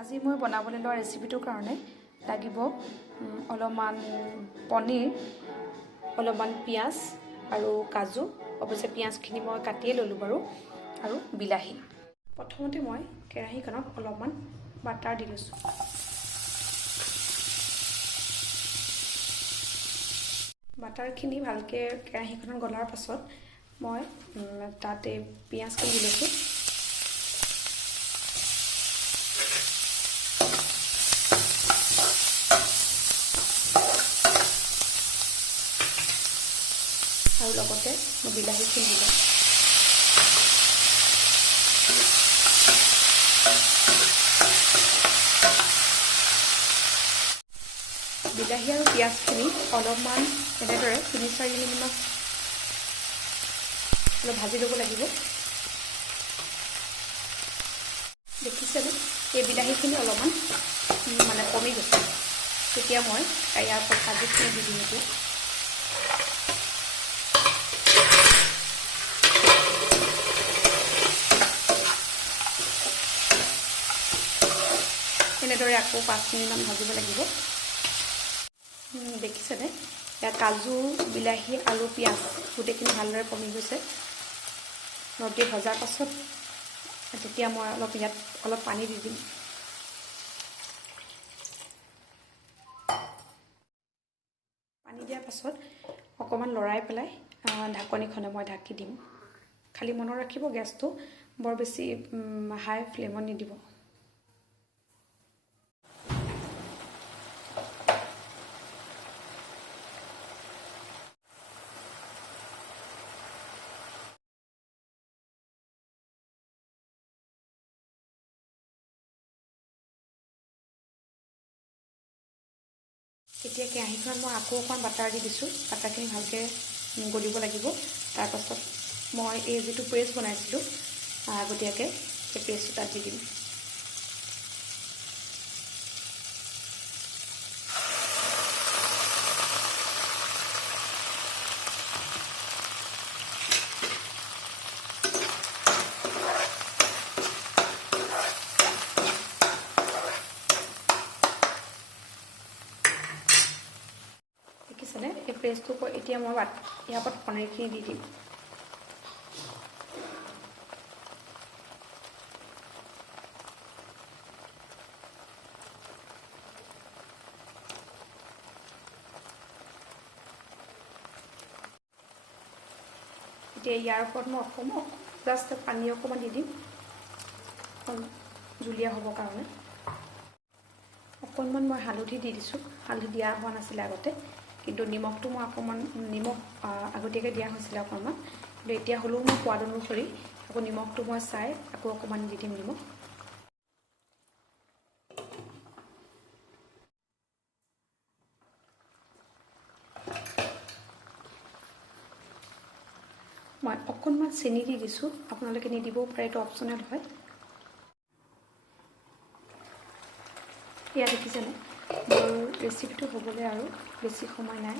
আজি মই বনাবলৈ লোৱা ৰেচিপিটোৰ কাৰণে লাগিব অলপমান পনীৰ, অলপমান পিঁয়াজ আৰু কাজু। অৱশ্যে পিঁয়াজখিনি মই কাটিয়ে ল'লোঁ বাৰু, আৰু বিলাহী। প্ৰথমতে মই কেৰাহীখনত অলপমান বাটাৰ দি লৈছোঁ। বাটাৰখিনি ভালকৈ কেৰাহীখনত গলাৰ পাছত মই তাতে পিঁয়াজখিনি দি লৈছোঁ। আৰু লগতে মই বিলাহীখিনি দিলোঁ। বিলাহী আৰু পিঁয়াজখিনি অলপমান এনেদৰে 3-4 মিনিটমান অলপ ভাজি ল'ব লাগিব। দেখিছেনে, এই বিলাহীখিনি অলপমান কমি গৈছে। তেতিয়া মই ইয়াৰ ওপৰত কাজুখিনি দি দিম। এতিয়া এনেদৰে আকৌ 5 মিনিটমান ভাজিব লাগিব। দেখিছেনে, ইয়াত কাজু, বিলাহী আৰু পিঁয়াজ গোটেইখিনি ভালদৰে কমি গৈছে। অলপ দেৰি ভজাৰ পাছত তেতিয়া মই ইয়াত অলপ পানী দি দিম। পানী দিয়াৰ পাছত অকণমান লৰাই পেলাই ঢাকনিখনে মই ঢাকি দিম। খালি মনত ৰাখিব, গেছটো বৰ বেছি হাই ফ্লেমত নিদিব। এতিয়া কেৰাহীখনত মই আকৌ অকণমান বাটাৰ দি দিছোঁ। বাটাৰখিনি ভালকৈ গলিব লাগিব। তাৰপাছত মই এই যিটো পেষ্ট বনাইছিলোঁ আগতীয়াকৈ, সেই পেষ্টটো তাত দি দিম। দেখিছেনে, এই পেষ্টটোৰ ওপৰত এতিয়া মই ইয়াৰ ওপৰত পনীৰখিনি দি দিম। এতিয়া ইয়াৰ ওপৰত মই অকণমান জাষ্ট পানী অকণমান দি দিম, জুলীয়া হ'বৰ কাৰণে। অকণমান মই হালধি দি দিছোঁ। হালধি দিয়া হোৱা নাছিলে আগতে, কিন্তু নিমখটো মই অকণমান আগতীয়াকৈ দিয়া হৈছিলে অকণমান, কিন্তু এতিয়া হ'লেও মই সোৱাদ অনুসৰি আকৌ নিমখটো মই চাই আকৌ অকণমান দি দিম নিমখ। মই অকণমান চেনি দি দিছোঁ, আপোনালোকে নিদিবও পাৰে, এইটো অপশ্যনেল হয়। এয়া দেখিছেনে, মোৰ ৰেচিপিটো হ'বলৈ আৰু বেছি সময় নাই।